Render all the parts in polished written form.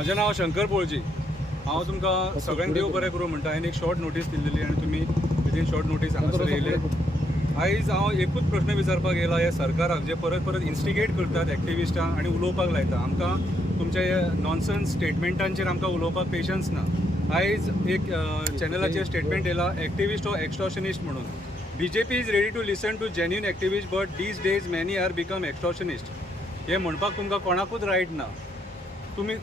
म्हजें नांव शंकर पोळजी। हांव तुमकां सगळ्यांक देव बरें करूं म्हणटा। हांवें एक शॉर्ट नोटीस दिल्ली आनी तुमी विदीन शॉर्ट नोटीस हांगासर येयले। आयज हांव एकूच प्रश्न विचारपाक येयला ह्या सरकाराक, जे परत परत इन्स्टिगेट करतात एक्टिविस्टांक आनी उलोवपाक लायता। आमकां तुमच्या नॉनसन्स स्टेटमेंटांचेर आमकां उलोवपाक पेशन्स ना। आयज एक चॅनलाचेर स्टेटमेंट येयला, एक्टिविस्ट हो एक्स्टॉर्शनिस्ट म्हणून। BJP is ready to listen to genuine activist but these days many are become extortionist. हे म्हणपाक तुमकां कोणाकूच रायट ना।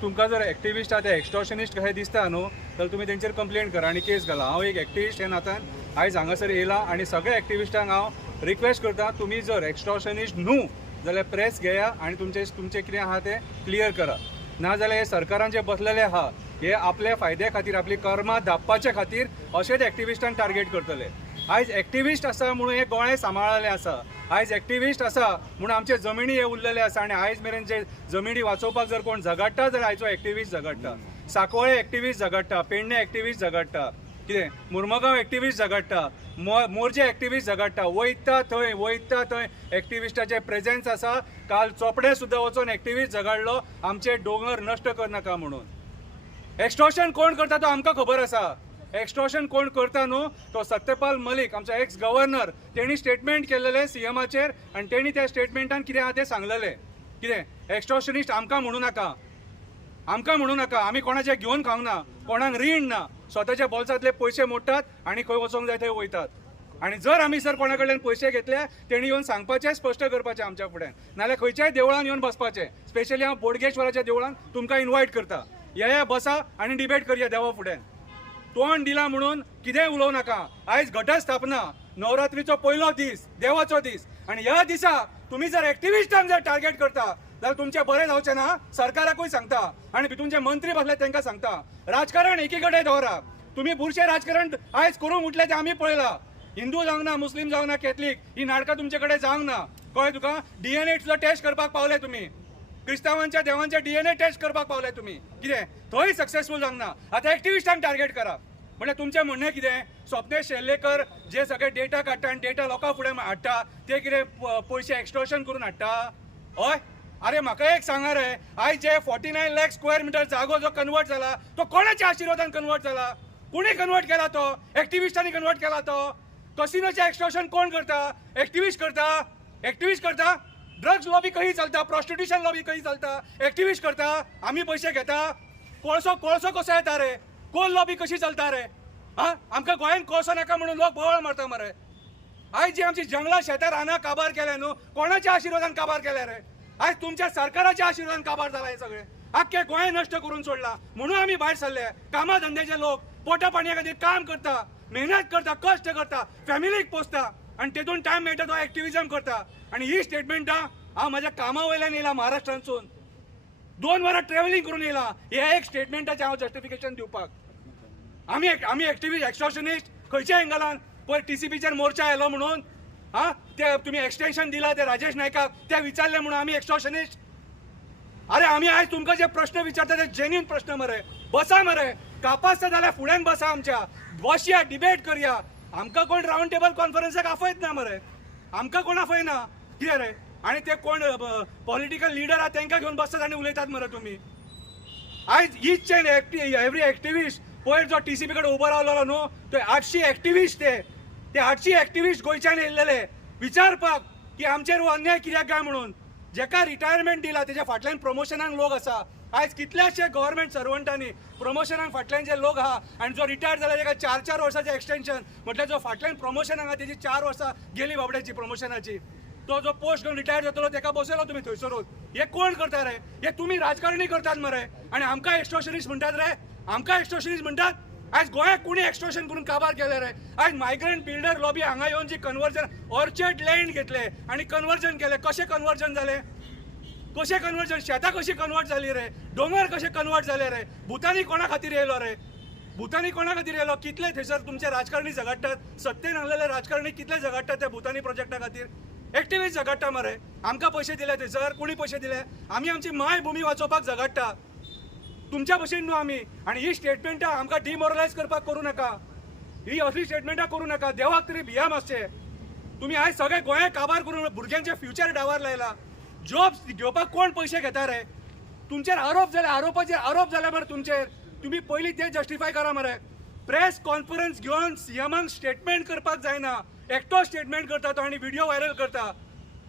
तुमकां जर एक्टिविस्ट आहा ते एक्स्टॉर्शनिस्ट कशें दिसता न्हू, जाल्यार तुमी तेंचेर कंप्लेंट करा आनी केस घाला। हांव एक एक्टिविस्ट हे नात्यान आयज हांगासर येयला आनी सगळ्या एक्टिविस्टांक हांव रिक्वेस्ट करता, तुमी जर एक्स्टॉर्शनिस्ट न्हू जाल्यार प्रेस घेया आनी तुमचें कितें आहा तें क्लियर करा। नाजाल्यार हे सरकारान जे बसलेले आहा हे आपल्या फायद्या खातीर, आपली कर्मां धापपाच्या खातीर अशेंच एक्टिविस्टांक टार्गेट करतले। आयज एक्टिविस्ट आसा म्हणून हे गोंय सांबाळलेले आसा। आयज एक्टिविस्ट आसा म्हणून आमचे जमिनी हे उरलेले आसा आनी आयज मेरेन जे जमिनी वाचोवपाक जर कोण झगडटा जाल्यार आयचो एक्टिविस्ट झगडटा। सांकवाळे एक्टिविस्ट झगडटा, पेडणे एक्टिविस्ट झगडटा, कितें मुर्मगांव एक्टिविस्ट झगडटा, मोर्जे एक्टिविस्ट झगडटा। वयता थंय एक्टिविस्टाचे प्रेजेंस आसा। काल चोपडे सुद्दां वचून एक्टिविस्ट झगडलो आमचे दोंगर नश्ट करनाका म्हणून। एक्स्टॉर्शन कोण करता तो आमकां खबर आसा। एक्स्टॉर्शन कोण करता न्हू तो सत्यपाल मलीक, आमचो एक्स गव्हर्नर। तेणी स्टेटमेंट केल्लेले सीएमाचेर आनी तेणी त्या स्टेटमेंटान कितें आहा तें सांगलेलें। कितें एक्स्टॉर्शनिस्ट आमकां म्हणू नाका, आमकां म्हणू नाका। आमी कोणाचें घेवन खावंक ना, कोणाक रीण ना, स्वताच्या बोल्सांतले पयशे मोडटात आनी खंय वचोंक जाय थंय वयतात। आनी जर आमी सर कोणा कडल्यान पयशे घेतले तेणी येवन सांगपाचें, स्पश्ट करपाचें आमच्या फुड्यान, नाल्यार खंयच्याय देवळान येवन बसपाचें। स्पेशली हांव बोडगेश्वराच्या देवळान तुमकां इन्वायट करता, ह्या बसा आनी डिबेट करया देवा फुड्यान। तोंड दिला म्हणून कितेंय उलोव नाका। आयज घटस्थापना, नवरात्रीचो पयलो दीस, देवाचो दीस, आनी ह्या दिसा तुमी जर एक्टिविस्टांक जर टार्गेट करता जाल्यार तुमचें बरें जावचें ना। सरकाराकूय सांगता आनी भितून जे मंत्री बसले तांकां सांगता, राजकारण एकी कडेन दवरा। तुमी बुरशें राजकारण आयज करूंक उठले तें आमी पळयलां। हिंदू जावंक ना, मुस्लीम जावंक ना, कॅथलीक, ही नाटकां तुमचे कडेन जावंक ना। कळ्ळें तुका? DNA सुद्दां टेस्ट करपाक पावले तुमी, क्रिस्तांवांच्या देवांचे DNA टेस्ट करपाक पावले तुमी। कितें थंय सक्सेसफूल जावंक ना। आतां एक्टिविस्टांक टार्गेट करा म्हणजे तुमचें म्हणणें कितें? स्वप्नेश शेल्लेकर जे सगळे डेटा काडटा आनी डेटा लोकां फुडें हाडटा ते कितें पयशे एक्स्टॉर्शन करून हाडटा? हय। अरे म्हाका एक सांगा रे, आयज जे 49 लाख स्क्वेअर मिटर जागो जो कन्वर्ट जाला तो कोणाच्या आशिर्वादान कन्वर्ट जाला? कोणी कन्वर्ट केला तो? एक्टिविस्टांनी कन्वर्ट केला तो? कसिनोचें एक्स्टॉर्शन कोण करता? एक्टिविस्ट करता। एक्टिविस्ट करता। ड्रग्स लॉबी कशी चलता, प्रॉस्टिट्यूशन लॉबी कशी चलता, एक्टिविस्ट करता। आमी पयशे घेता। कोळसो कसो येता रे? कोल लॉबी कशी चलता रे? हा, आमकां गोंयान कोळसो नाका म्हणून लोक बोवाळ मारता मरे। आयज जी आमची जंगलां शेतां रानां काबार केले न्हू, कोणाच्या आशिर्वादान काबार केले रे? आयज तुमच्या सरकाराच्या आशिर्वादान काबार जाला हे सगळे। आख्खे गोंय नश्ट करून सोडला म्हणून आमी भायर सरले। कामा धंद्याचे लोक पोटा पाणया खातीर काम करता, मेहनत करता, कश्ट करता, फॅमिलीक पोसता आनी तेतून टायम मेळटा तो एक्टिविजम करता। आनी ही स्टेटमेंटां हांव म्हाज्या कामा वयल्यान येयला महाराष्ट्रांतसून, 2 वरां ट्रॅव्हलिंग करून येयला। हे एक स्टेटमेंटाचें हांव जस्टिफिकेशन दिवपाक। आमी एक्टिविस्ट एक्स्टॉर्शनिस्ट खंयच्या एंगलान? पयर TCPचेर मोर्चा आयलो म्हणून हा ते तुमी एक्सटेंशन दिला ते राजेश नायकाक, ते विचारले म्हणून आमी एक्स्टॉर्शनिस्ट? अरे आमी आयज तुमकां जे प्रश्न विचारता ते जेन्युइन प्रश्न मरे। बसा मरे, कापासता जाल्यार फुड्यान बसा आमच्या, बसया, डिबेट करया। आमकां कोण रावंड टेबल कॉन्फरन्साक आफयत ना मरे, आमकां कोण आफयना। कितें रे? आनी ते कोण पॉलिटिकल लिडर आहा तांकां घेवन बसतात आनी उलयतात मरे तुमी। आयज ईच एंड एवरी एक्टिविस्ट पयर जो TCP कडेन उबो रावलेलो न्हू, ते 800 एक्टिविस्ट ते 800 एक्टिविस्ट गोंयच्यान येयलेले विचारपाक की आमचेर अन्याय कित्याक काय म्हणून। जेका रिटायरमेंट दिला तेच्या फाटल्यान प्रमोशनाक लोक आसा। आयज कितल्याशे गव्हर्मेंट सर्वंटांनी प्रमोशनाक फाटल्यान जे लोक आहा आनी जो रिटायर जाला तेका 4-4 वर्साचें एक्सटेंशन, म्हटल्यार जो फाटल्यान प्रमोशनाक आहा तेजी 4 वर्सां गेली बाबड्याची प्रमोशनाची। तो जो पोस्ट घेवन रिटायर जातलो तेका बसयलो तुमी थंयसरूच। हे कोण करता रे? हे तुमी राजकारणी करतात मरे आनी आमकां एक्स्टॉर्शनिस्ट म्हणटात रे? आमकां एक्स्टॉर्शनिस्ट म्हणटात? आयज गोंयाक कोणी एक्स्टॉर्शन करून काबार केले रे? आयज मायग्रंट बिल्डर लॉबी हांगा येवन जी कन्वर्जन, ऑर्चर्ड लँड घेतले आनी कन्वर्जन केले। कशें कन्वर्जन जालें? कशें कन्वर्जन? शेतां कशी कन्वर्ट जाली रे? दोंगर कशे कन्वर्ट जाले रे? भुतानी कोणा खातीर येयलो रे? भुतानी कोणा खातीर येयलो? कितले थंयसर तुमचे राजकारणी झगडटात, सत्तेन हाडलेले राजकारणी कितले झगडटात त्या भुतानी प्रोजेक्टा खातीर? एक्टिविस्ट झगडटा मरे। आमकां पयशे दिले थंयसर? कोणी पयशे दिले? आमी आमची माय भुमी वाचोवपाक झगडटा, तुमच्या भशेन न्हू आमी। आनी ही स्टेटमेंटां आमकां डिमोरलायज करपाक करूं नाका। ही असली स्टेटमेंटां करूं नाका। देवाक तरी भिया मातशे। तुमी आयज सगळे गोंय काबार करून भुरग्यांचे फ्युचर डावार लायला। जॉब्स घेवपाक कोण पयशे घेता रे? तुमचेर आरोप जाले मरे तुमचेर तुम्ही पयलीं ते जस्टिफाय करा मरे प्रेस कॉन्फरन्स घेवन सीएमाक स्टेटमेंट करपाक जायना एकटो स्टेटमेंट करता तो आनी व्हिडिओ व्हायरल करता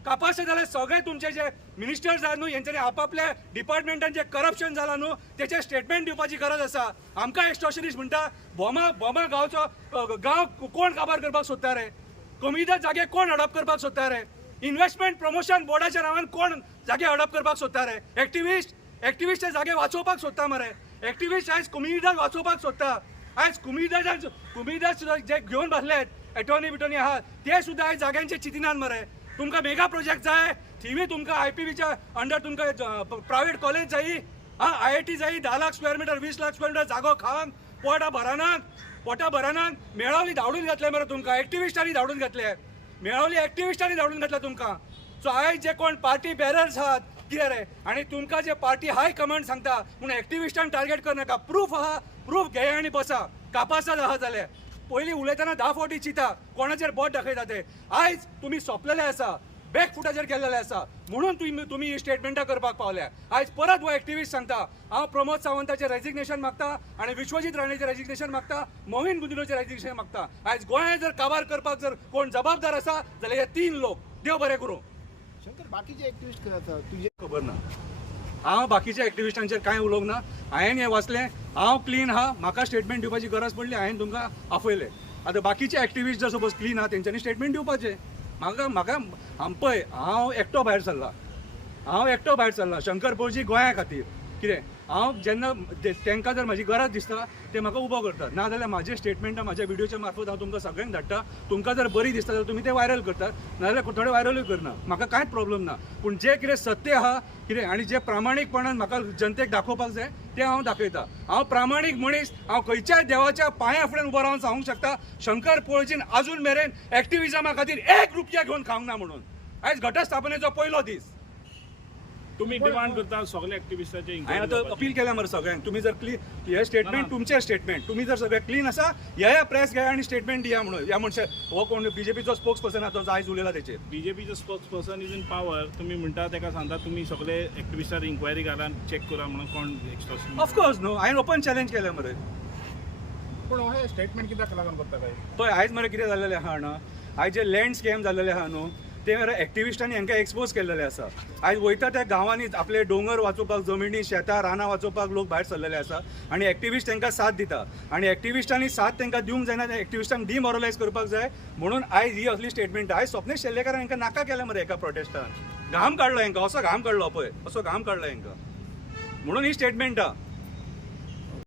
कापाशे जाल्यार सगळे तुमचे जे मिनिस्टर्स आहात न्हू हेंच्यांनी आपापल्या डिपार्टमेंटान जे करप्शन जालां न्हू तेचे स्टेटमेंट दिवपाची गरज आसा आमकां एक्स्टॉर्शनिस्ट म्हणटा बोमा गांवचो गांव कोण काबार करपाक सोदता रे कमीदार जागे कोण हडप करपाक सोदता रे इन्व्हेस्टमेंट प्रमोशन बोर्डाच्या नांवान कोण जागे हडप करपाक सोदता रे एक्टिविस्ट ते जागे वाचोवपाक सोदता मरे एक्टिविस्ट आयज कम्युनिटीक वाचोवपाक सोदता आयज कम्युनिटी जे घेवन बसलेत एटॉर्नी बिटॉर्नी आहात ते सुद्धा आयज जाग्यांचे चिंतिनात मरे तुमकां मेगा प्रोजेक्ट जाय थिवी तुमकां IPBच्या अंडर तुमकां प्रायव्हेट कॉलेज जायी IIT जायी 10 lakh square metre 20 lakh square metre जागो खावन पोटा भरनात मेळावली धांवडून घातले मरे तुमकां एक्टिविस्टांनी धांवडून घातले मेळावली एक्टिविस्टांनी धांवडून घातल्या तुमकां सो आयज जे कोण पार्टी बेरर्स आहात कितें रे आनी तुमकां जे पार्टी हाय कमांड सांगता म्हणून एक्टिविस्टांक टार्गेट करनाका प्रूफ घे आनी बसा कापासात आहा जाल्यार पयलीं उलयतना 10 फावटी चिता कोणाचेर बोट दाखयता ते आयज तुमी सोंपलेले आसा बॅकफुटाचेर गेल्लेले आसा म्हणून तुमी ही स्टेटमेंटां करपाक पावल्या आयज परत हो एक्टिविस्ट सांगता हांव प्रमोद सावंताचें रेजिग्नेशन मागता आनी विश्वजीत राणेचें रेजिग्नेशन मागता मोहीन गुदिन्होचें रेजिग्नेशन मागता आयज गोंयांत जर काबार करपाक जर कोण जबाबदार आसा जाल्यार हे 3 लोक देव बरें करूं शंकर बाकीचे एक्टिविस्ट करता तुझे खबर ना हांव बाकीच्या एक्टिविस्टांचेर कांय उलोवंक ना हांवें हें वाचलें हांव क्लीन आहा म्हाका स्टेटमेंट दिवपाची गरज पडली हांवें तुमकां आपयलें आतां बाकीचे एक्टिविस्ट जर सपोज क्लीन आहा तेंच्यांनी स्टेटमेंट दिवपाचें म्हाका पळय हांव एकटो भायर सरला शंकर पळजी गोंया खातीर कितें हांव जेन्ना तांकां जर म्हाजी गरज दिसता ते म्हाका उबो करतात नाजाल्यार म्हाजे स्टेटमेंटां म्हाज्या व्हिडिओच्या मार्फत हांव तुमकां सगळ्यांक धाडटा तुमकां जर बरी दिसता जाल्यार तुमी ते व्हायरल करतात नाजाल्यार थोडे व्हायरलूय करना म्हाका कांयच प्रॉब्लम ना पूण जे कितें सत्य आहा कितें आनी जे प्रामाणीकपणान म्हाका जनतेक दाखोवपाक जाय तें हांव दाखयता हांव प्रामाणीक मनीस हांव खंयच्याय देवाच्या पांया फुड्यान उबो रावन सांगूंक शकता शंकर पळजीन आजून मेरेन एक्टिविजमा खातीर 1 रुपया घेवन खावंक ना म्हणून आयज घटस्थापनेचो पयलो दीस तुम्ही डिमांड करता सगळे ऍक्टिव्हिस्टांचे हांवें आतां अपील केल्या मरे सगळ्यांक तुमी जर क्लीन हे स्टेटमेंट तुमचें स्टेटमेंट तुमी जर सगळे क्लीन आसा ह्या प्रेस घ्या आनी स्टेटमेंट दिया म्हणून ह्या मनशाक हो कोण बीजेपीचो स्पोक्स पर्सन आसा तो आयज उलयला तेचेर बीजेपीचो spokesperson is in power तुम्ही म्हणटा तेका सांगता तुम्ही सगळे ऍक्टिव्हिस्टांची इन्क्वायरी घाला चेक करा म्हणून कोण एक्स्ट्रा ऑफकोर्स न्हू हांवें ओपन चॅलेंज केलें मरे पण हे स्टेटमेंट कित्याक लागून करता काय पळय आयज मरे कितें जाल्लेलें आहा न्हू आयज जे लँड स्कॅम जाल्लेले आहा न्हू ते मरे एक्टिविस्टांनी हांकां एक्सपोज केल्लेले आसा आयज वयता त्या गांवांनी आपले दोंगर वाचोवपाक जमिनी शेतां रानां वाचोवपाक लोक भायर सरलेले आसा आनी एक्टिविस्ट तांकां साथ दिता आनी एक्टिविस्टांनी साथ तांकां दिवंक जायना त्या एक्टिविस्टांक डिमॉरलायज करपाक जाय म्हणून आयज ही असली स्टेटमेंट आयज स्वप्नेश शेल्लेकारान हांकां नाका केलें मरे एका प्रोटेस्टान घाम काडलो हांकां असो घाम काडलो पळय असो घाम काडलो हांकां म्हणून ही स्टेटमेंट आहा